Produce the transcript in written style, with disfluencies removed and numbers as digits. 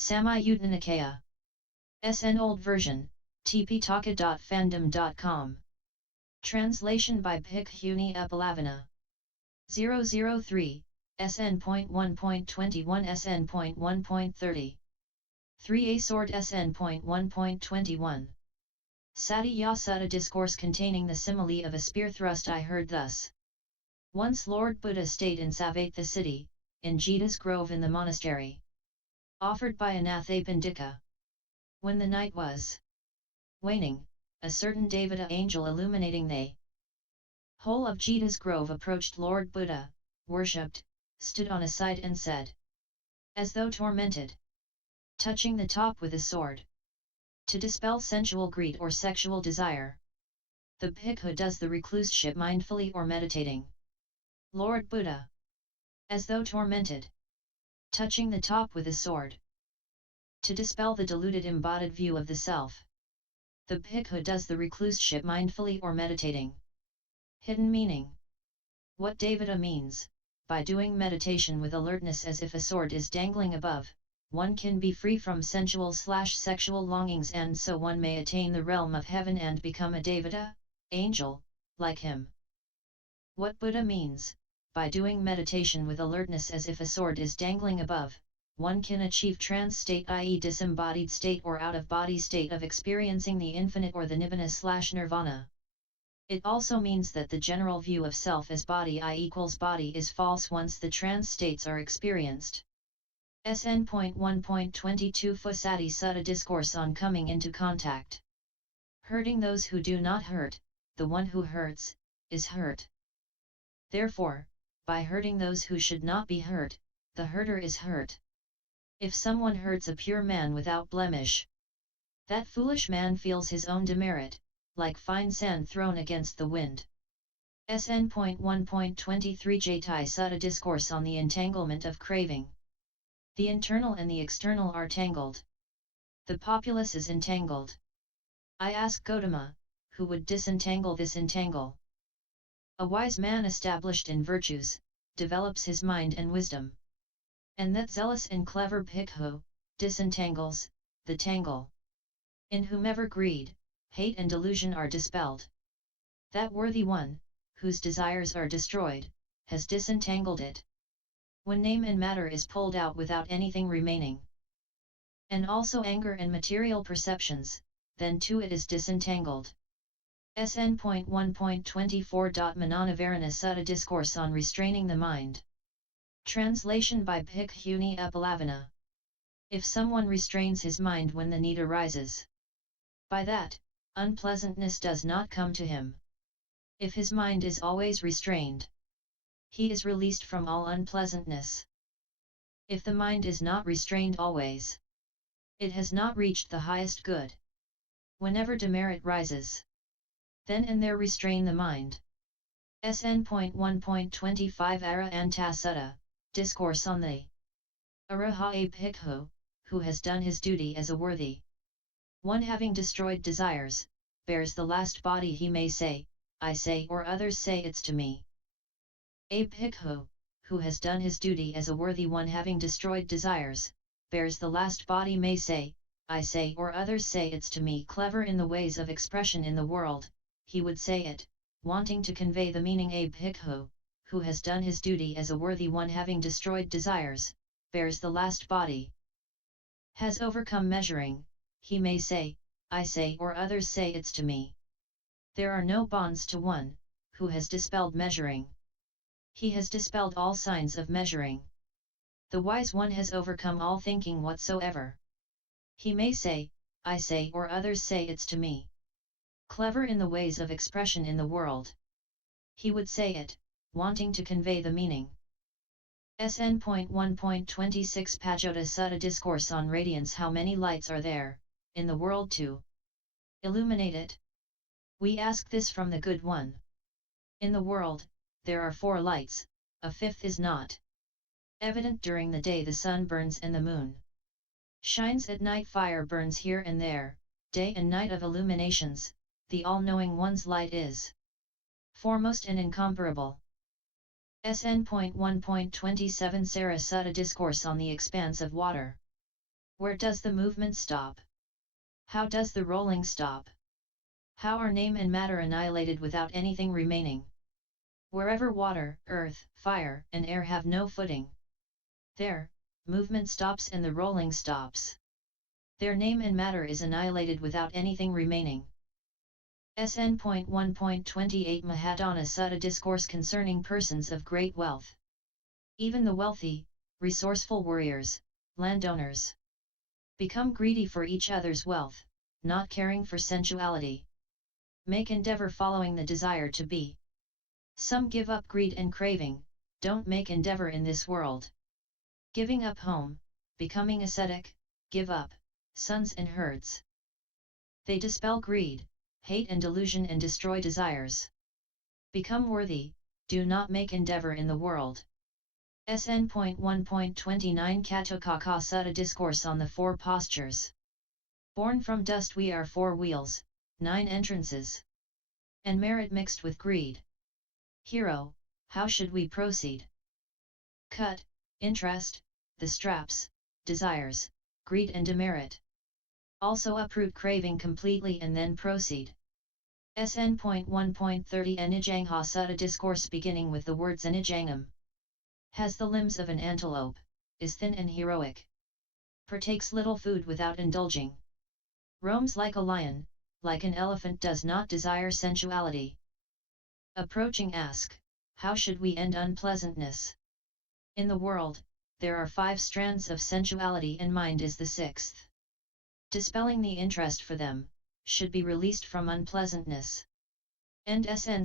Samyutta Nikaya. SN Old Version, tptaka.fandom.com. Translation by Bhikkhuni Uppalavanna. 003, SN.1.21-SN.1.30. 3a Sword SN.1.21. Satya Sutta-Discourse containing the simile of a spear thrust. I heard thus. Once Lord Buddha stayed in Savatthi city, in Jeta's grove in the monastery. Offered by Anathapindika. When the night was waning, a certain Devata angel illuminating the whole of Jeta's grove approached Lord Buddha, worshipped, stood on a side and said, as though tormented, touching the top with a sword, to dispel sensual greed or sexual desire. The bhikkhu does the recluseship mindfully or meditating. Lord Buddha, as though tormented, touching the top with a sword, to dispel the deluded embodied view of the self. The bhikkhu does the recluseship mindfully or meditating. Hidden meaning. What Devata means, by doing meditation with alertness as if a sword is dangling above, one can be free from sensual/sexual longings, and so one may attain the realm of heaven and become a Devata, angel, like him. What Buddha means, by doing meditation with alertness as if a sword is dangling above, one can achieve trance state, i.e. disembodied state or out-of-body state of experiencing the infinite or the nibbana/nirvana. It also means that the general view of self as body I equals body is false once the trance states are experienced. SN.1.22 Sutta-Discourse on coming into contact. Hurting those who do not hurt, the one who hurts, is hurt. Therefore, by hurting those who should not be hurt, the hurter is hurt. If someone hurts a pure man without blemish, that foolish man feels his own demerit, like fine sand thrown against the wind. SN.1.23 Jaitai Sutta-Discourse on the entanglement of craving. The internal and the external are tangled. The populace is entangled. I ask Gautama, who would disentangle this entangle? A wise man established in virtues, develops his mind and wisdom. And that zealous and clever bhikkhu, disentangles the tangle. In whomever greed, hate and delusion are dispelled. That worthy one, whose desires are destroyed, has disentangled it. When name and matter is pulled out without anything remaining, and also anger and material perceptions, then too it is disentangled. SN.1.24. Mananavarana Sutta-Discourse on restraining the mind. Translation by Bhikkhuni Uppalavanna. If someone restrains his mind when the need arises, by that, unpleasantness does not come to him. If his mind is always restrained, he is released from all unpleasantness. If the mind is not restrained always, it has not reached the highest good. Whenever demerit rises, then and there restrain the mind. SN.1.25 Arahanta Sutta, Discourse on the Araha Bhikkhu, who has done his duty as a worthy one having destroyed desires, bears the last body. He may say, I say, or others say it's to me. A bhikkhu, who has done his duty as a worthy one having destroyed desires, bears the last body, may say, I say, or others say it's to me. Clever in the ways of expression in the world, he would say it, wanting to convey the meaning. A bhikkhu, who has done his duty as a worthy one having destroyed desires, bears the last body. Has overcome measuring, he may say, I say, or others say it's to me. There are no bonds to one, who has dispelled measuring. He has dispelled all signs of measuring. The wise one has overcome all thinking whatsoever. He may say, I say, or others say it's to me. Clever in the ways of expression in the world, he would say it, wanting to convey the meaning. SN.1.26 Pajjota Sutta-Discourse on Radiance. How many lights are there in the world to illuminate it? We ask this from the Good One. In the world, there are 4 lights, a 5th is not evident. During the day the sun burns and the moon shines. At night fire burns here and there. Day and night of illuminations, the all-knowing one's light is foremost and incomparable. SN.1.27 Sara Sutta-Discourse on the expanse of water. Where does the movement stop? How does the rolling stop? How are name and matter annihilated without anything remaining? Wherever water, earth, fire, and air have no footing, there, movement stops and the rolling stops. Their name and matter is annihilated without anything remaining. SN.1.28 Mahaddhana Sutta-Discourse concerning persons of great wealth. Even the wealthy, resourceful warriors, landowners, become greedy for each other's wealth, not caring for sensuality. Make endeavor following the desire to be. Some give up greed and craving, don't make endeavor in this world. Giving up home, becoming ascetic, give up sons and herds. They dispel greed, hate and delusion and destroy desires. Become worthy, do not make endeavor in the world. SN.1.29 Katokaka Sutta Discourse on the Four Postures. Born from dust we are four wheels, 9 entrances. And merit mixed with greed. Hero, how should we proceed? Cut, interest, the straps, desires, greed and demerit. Also uproot craving completely and then proceed. SN.1.30 Anijangha Sutta Discourse beginning with the words Anijangam. Has the limbs of an antelope, is thin and heroic. Partakes little food without indulging. Roams like a lion, like an elephant does not desire sensuality. Approaching ask, how should we end unpleasantness? In the world, there are 5 strands of sensuality and mind is the 6th. Dispelling the interest for them, should be released from unpleasantness. End SN